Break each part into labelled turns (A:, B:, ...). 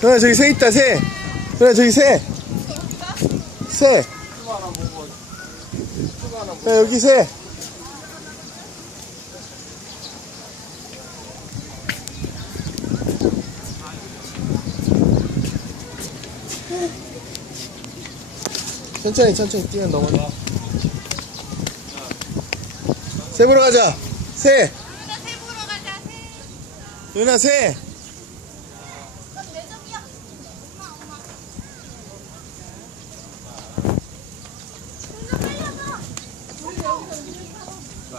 A: 소라 응, 저기 새 있다 새 소라 응, 저기 새새 여기, 여기 새 천천히 천천히 뛰면 넘어져 가자 새 보러 가자 새 누나 응, 새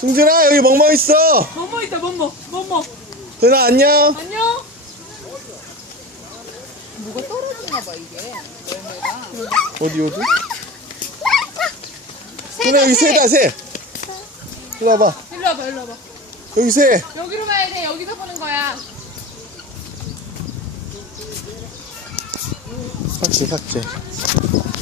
A: 승준아 여기 멍멍 있어
B: 멍멍 있다 멍멍 멍멍
A: 도현아 안녕
B: 안녕
C: 뭐가 떨어지나봐 이게 열매가
A: 어디 어디 도현아 여기 새다 새 일로 와봐
B: 일로 봐 일로 봐 여기 세. 여기로 봐야 돼 여기서 보는 거야
A: 삭제 삭제